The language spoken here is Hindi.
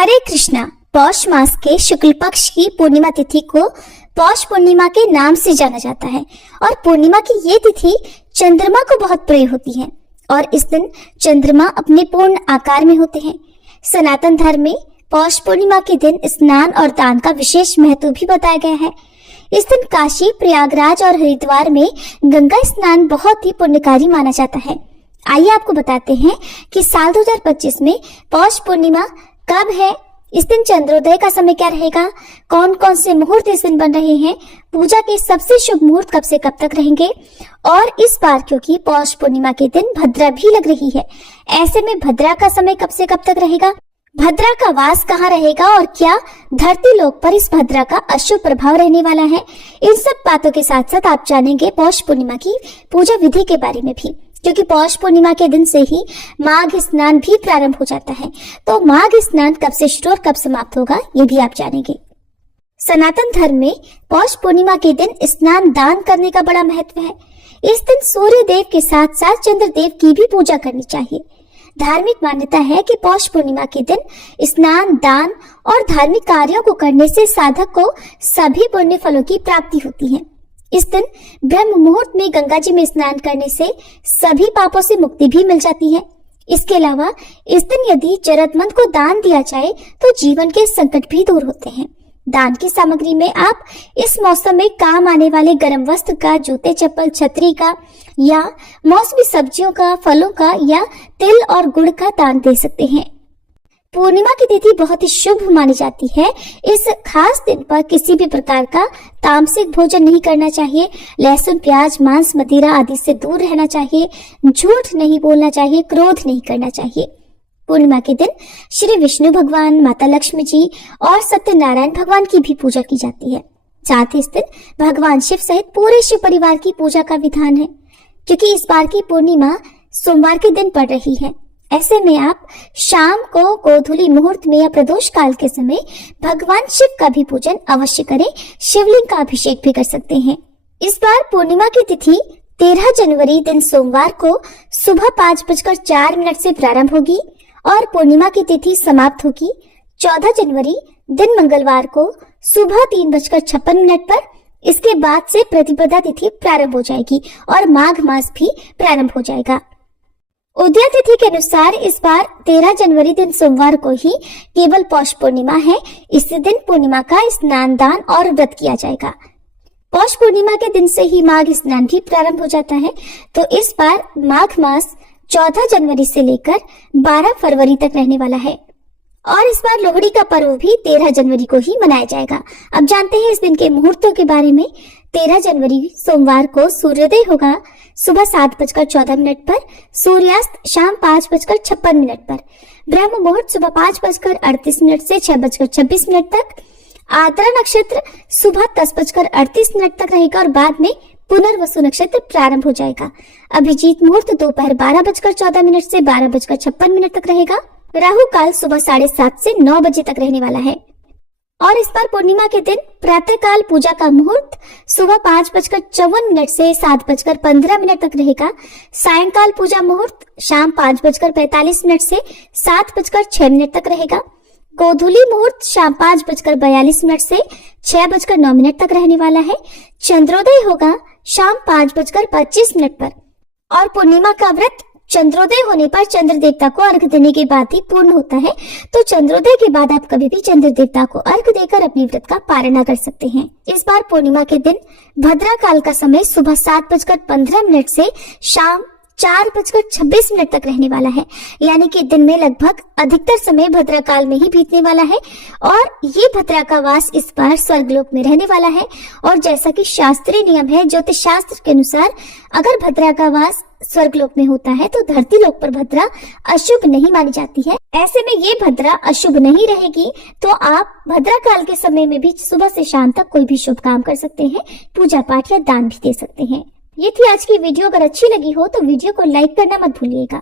हरे कृष्णा। पौष मास के शुक्ल पक्ष की पूर्णिमा तिथि को पौष पूर्णिमा के नाम से जाना जाता है और पूर्णिमा की ये तिथि चंद्रमा को बहुत प्रिय होती है और इस दिन चंद्रमा अपने पूर्ण आकार में होते हैं। सनातन धर्म में पौष पूर्णिमा के दिन स्नान और दान का विशेष महत्व भी बताया गया है। इस दिन काशी, प्रयागराज और हरिद्वार में गंगा स्नान बहुत ही पुण्यकारी माना जाता है। आइए आपको बताते हैं कि साल 2025 में पौष पूर्णिमा कब है, इस दिन चंद्रोदय का समय क्या रहेगा, कौन कौन से मुहूर्त इस दिन बन रहे हैं, पूजा के सबसे शुभ मुहूर्त कब से कब तक रहेंगे और इस बार क्योंकि पौष पूर्णिमा के दिन भद्रा भी लग रही है, ऐसे में भद्रा का समय कब से कब तक रहेगा, भद्रा का वास कहाँ रहेगा और क्या धरती लोक पर इस भद्रा का अशुभ प्रभाव रहने वाला है। इन सब बातों के साथ साथ आप जानेंगे पौष पूर्णिमा की पूजा विधि के बारे में भी, क्योंकि पौष पूर्णिमा के दिन से ही माघ स्नान भी प्रारंभ हो जाता है। तो माघ स्नान कब से शुरू और कब समाप्त होगा ये भी आप जानेंगे। सनातन धर्म में पौष पूर्णिमा के दिन स्नान दान करने का बड़ा महत्व है। इस दिन सूर्य देव के साथ साथ चंद्र देव की भी पूजा करनी चाहिए। धार्मिक मान्यता है कि पौष पूर्णिमा के दिन स्नान, दान और धार्मिक कार्यों को करने से साधक को सभी पुण्य फलों की प्राप्ति होती है। इस दिन ब्रह्म मुहूर्त में गंगा जी में स्नान करने से सभी पापों से मुक्ति भी मिल जाती है। इसके अलावा इस दिन यदि जरूरतमंद को दान दिया जाए तो जीवन के संकट भी दूर होते हैं। दान की सामग्री में आप इस मौसम में काम आने वाले गर्म वस्त्र का, जूते, चप्पल, छतरी का या मौसमी सब्जियों का, फलों का या तिल और गुड़ का दान दे सकते हैं। पूर्णिमा की तिथि बहुत ही शुभ मानी जाती है। इस खास दिन पर किसी भी प्रकार का तामसिक भोजन नहीं करना चाहिए। लहसुन, प्याज, मांस, मदिरा आदि से दूर रहना चाहिए। झूठ नहीं बोलना चाहिए, क्रोध नहीं करना चाहिए। पूर्णिमा के दिन श्री विष्णु भगवान, माता लक्ष्मी जी और सत्यनारायण भगवान की भी पूजा की जाती है। साथ ही इस दिन भगवान शिव सहित पूरे शिव परिवार की पूजा का विधान है। क्योंकि इस बार की पूर्णिमा सोमवार के दिन पड़ रही है, ऐसे में आप शाम को गोधूली मुहूर्त में या प्रदोष काल के समय भगवान शिव का भी पूजन अवश्य करें। शिवलिंग का अभिषेक भी कर सकते हैं। इस बार पूर्णिमा की तिथि 13 जनवरी दिन सोमवार को सुबह 5:04 से प्रारंभ होगी और पूर्णिमा की तिथि समाप्त होगी 14 जनवरी दिन मंगलवार को सुबह 3:56 पर। इसके बाद से प्रतिपदा तिथि प्रारंभ हो जाएगी और माघ मास भी प्रारंभ हो जाएगा। उदय तिथि के अनुसार इस बार 13 जनवरी दिन सोमवार को ही केवल पौष पूर्णिमा है। इस दिन पूर्णिमा का स्नान, दान और व्रत किया जाएगा। पौष पूर्णिमा के दिन से ही माघ स्नान भी प्रारंभ हो जाता है। तो इस बार माघ मास 14 जनवरी से लेकर 12 फरवरी तक रहने वाला है और इस बार लोहड़ी का पर्व भी 13 जनवरी को ही मनाया जाएगा। अब जानते हैं इस दिन के मुहूर्तों के बारे में। 13 जनवरी सोमवार को सूर्योदय होगा सुबह 7:14 पर, सूर्यास्त शाम 5:56 पर, ब्रह्म मुहूर्त सुबह 5:38 से 6:26 तक, आद्रा नक्षत्र सुबह 10:38 तक रहेगा और बाद में पुनर्वसु नक्षत्र प्रारंभ हो जाएगा। अभिजीत मुहूर्त दोपहर 12:14 से 12:56 तक रहेगा। राहु काल सुबह 7:30 से 9 बजे तक रहने वाला है और इस बार पूर्णिमा के दिन प्रातः काल पूजा का मुहूर्त सुबह 5:54 से 7:15 तक रहेगा। सायंकाल पूजा मुहूर्त शाम 5:45 से 7:06 तक रहेगा। गोधूली मुहूर्त शाम 5:42 से 6:09 तक रहने वाला है। चंद्रोदय होगा शाम 5:25 पर और पूर्णिमा का व्रत चंद्रोदय होने पर चंद्र देवता को अर्घ देने के बाद ही पूर्ण होता है। तो चंद्रोदय के बाद आप कभी भी चंद्र देवता को अर्घ देकर अपने व्रत का पारण कर सकते हैं। इस बार पूर्णिमा के दिन भद्रा काल का समय सुबह 7:15 से शाम 4:26 तक रहने वाला है, यानी कि दिन में लगभग अधिकतर समय भद्रा काल में ही बीतने वाला है और ये भद्रा का वास इस बार स्वर्गलोक में रहने वाला है। और जैसा कि शास्त्रीय नियम है, ज्योतिष शास्त्र के अनुसार अगर भद्रा का वास स्वर्गलोक में होता है तो धरती लोक पर भद्रा अशुभ नहीं मानी जाती है। ऐसे में ये भद्रा अशुभ नहीं रहेगी तो आप भद्रा काल के समय में भी सुबह से शाम तक कोई भी शुभ काम कर सकते हैं, पूजा पाठ या दान भी दे सकते हैं। ये थी आज की वीडियो। अगर अच्छी लगी हो तो वीडियो को लाइक करना मत भूलिएगा।